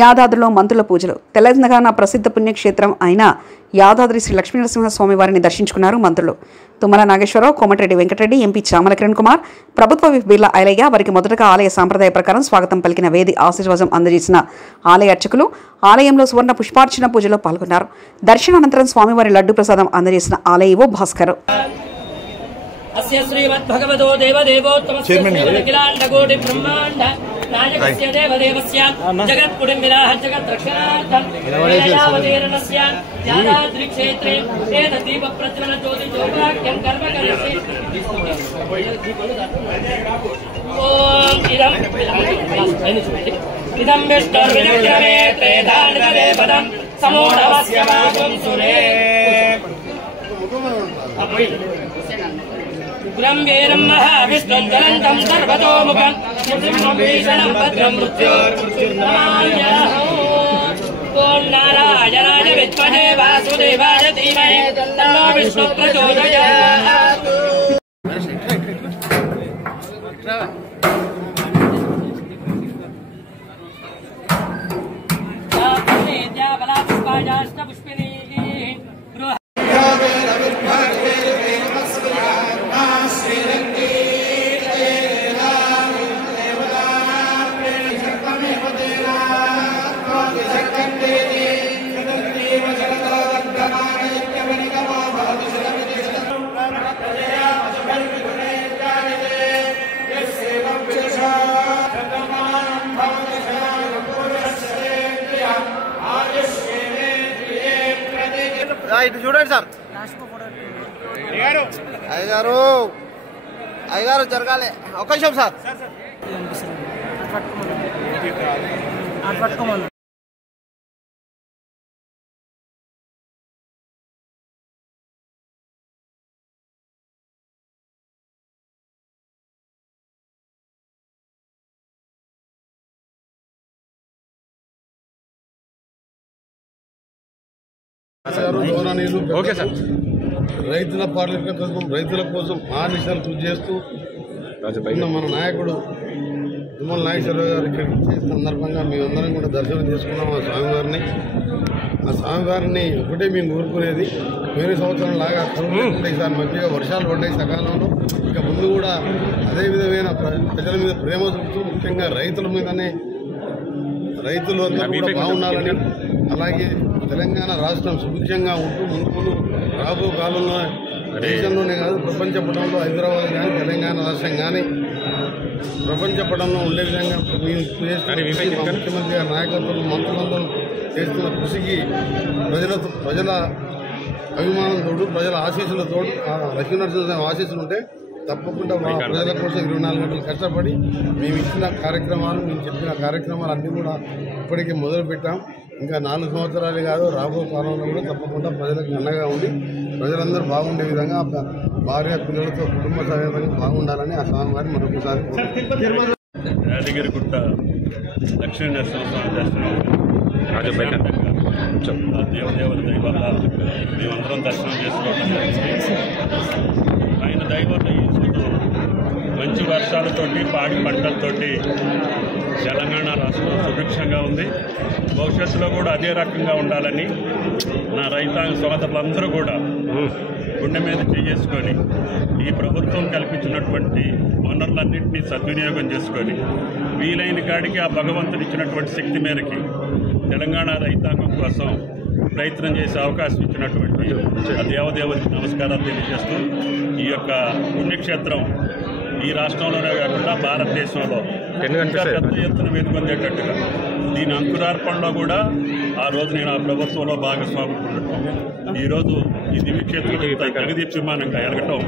యాదాద్రిలో మంత్రుల పూజలు. తెలంగాణ ప్రసిద్ధ పుణ్యక్షేత్రం అయిన యాదాద్రి శ్రీ లక్ష్మీనరసింహస్వామి వారిని దర్శించుకున్నారు మంత్రులు. తుమ్మల నాగేశ్వరరావు, కోమటిరెడ్డి వెంకటరెడ్డి, ఎంపీ చామల కిరణ్ కుమార్, ప్రభుత్వ విప్ బిర్లా ఐలయ్య వారికి మొదటగా ఆలయ సాంప్రదాయ ప్రకారం స్వాగతం పలికిన వేది ఆశీర్వాదం అందజేసిన ఆలయ అర్చకులు ఆలయంలో సువర్ణ పుష్పార్చన పూజలో పాల్గొన్నారు. దర్శనానంతరం స్వామివారి లడ్డు ప్రసాదం అందజేసిన ఆలయ ఈవో భాస్కర్ अस्य श्रीमद्भगवतो देवदेवोत्तमस्य श्रीमदखिलाण्डकोटि ब्रह्माण्ड नायकस्य देवदेवस्य जगत्कुटुम्बिनः जगद्रक्षणार्थं वेदावतीर्णस्य यादाद्रिक्षेत्रे एतद्दीपप्रज्वलज्योतिज्योतिराख्यं कर्म करिष्ये इदं विष्णुर्विजग्रमे त्रेधानितरे पदं समूढवस्य वागुं सुरे उग्रं वीरं महाविष्णुं ज्वलन्तं सर्वतोमुखं नृसिंहं भीषणं भद्रं मृत्योर्मृत्युर्नमाम्यहम् ॐ नारायणाय विद्महे वासुदेवाय धीमहि तन्नो विष्णुः प्रचोदयात्। ఇటు చూడండి సార్. అయ్యగారు అయ్యగారు జరగాలి. ఒక్క నిమిషం సార్. Okay sir. రైతుల పార్లమెంట్ కోసం రైతుల కోసం ఆనిషాలు కృషి చేస్తూ మన నాయకుడు తుమ్మల నాగేశ్వరరావు గారు ఇక్కడికి వచ్చే సందర్భంగా మేమందరం కూడా దర్శనం చేసుకున్నాం ఆ స్వామివారిని. ఆ స్వామివారిని ఒకటే మేము కోరుకునేది, వేరే సంవత్సరం లాగా కరువుకుంటే ఈసారి మంచిగా వర్షాలు పడ్డాయి సకాలంలో. ఇక ముందు కూడా అదే విధమైన ప్రజల మీద ప్రేమ చూపుతూ ముఖ్యంగా రైతుల మీదనే రైతులు అందరూ కూడా బాగుండాలని, అలాగే తెలంగాణ రాష్ట్రం సుభిక్షంగా ఉంటూ ముందు రాబో కాలంలో దేశంలోనే కాదు ప్రపంచ పటంలో హైదరాబాద్ కానీ తెలంగాణ రాష్ట్రం కానీ ప్రపంచ పటంలో ఉండే విధంగా ముఖ్యమంత్రి గారి నాయకత్వంలో మంత్రులందరూ చేస్తున్న కృషికి ప్రజల అభిమానంతో ప్రజల ఆశీస్సులతో లక్ష్మీనరసింహస్వామి ఆశీస్సులు ఉంటే తప్పకుండా మా ప్రజల కోసం 24 గంటలు కష్టపడి మేము ఇచ్చిన కార్యక్రమాలు, మేము చెప్పిన కార్యక్రమాలు అన్నీ కూడా ఇప్పటికే మొదలుపెట్టాం. ఇంకా 4 సంవత్సరాలు కాదు, రాబో కాలంలో కూడా తప్పకుండా ప్రజలకు అండగా ఉండి ప్రజలందరూ బాగుండే విధంగా భార్య పిల్లలతో కుటుంబ సమేతంగా బాగుండాలని ఆ స్వామివారిని మరొకసారి యాదగిరిగుట్ట లక్ష్మీనరసింహస్వామి దర్శనం దేవదేవత దయ వల్ల మేమందరం దర్శనం చేసుకోవడం ఆయన దయ వల్ల ఈ మంచి వర్షాలతోటి పాడి పంటలతోటి తెలంగాణ రాష్ట్రం సుభిక్షంగా ఉంది. భవిష్యత్తులో కూడా అదే రకంగా ఉండాలని నా రైతాంగ సోదరులందరూ కూడా గుండె మీద చేసుకొని ఈ ప్రభుత్వం కల్పించినటువంటి వనరులన్నింటినీ సద్వినియోగం చేసుకొని వీలైన కాడికి ఆ భగవంతుడు ఇచ్చినటువంటి శక్తి మేరకి తెలంగాణ రైతాంగం కోసం ప్రయత్నం చేసే అవకాశం ఇచ్చినటువంటి ఆ దేవదేవుడికి నమస్కారాలు తెలియజేస్తూ ఈ యొక్క పుణ్యక్షేత్రం ఈ రాష్ట్రంలోనే కాకుండా భారతదేశంలో పెద్ద ఎత్తున వెలుగొందేటట్టుగా దీని అంకురార్పణలో కూడా ఆ రోజు నేను ఆ ప్రభుత్వంలో భాగస్వామి ఉండటం, ఈరోజు ఈ దివ్యక్షేత్రం జగదీప్యమానంగా ఎలగటం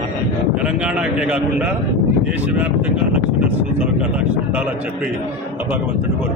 తెలంగాణకే కాకుండా దేశవ్యాప్తంగా లక్ష్మీనరసింహస్వామి కటాక్షం ఉండాలని చెప్పి ఆ భగవంతుడు కోరు.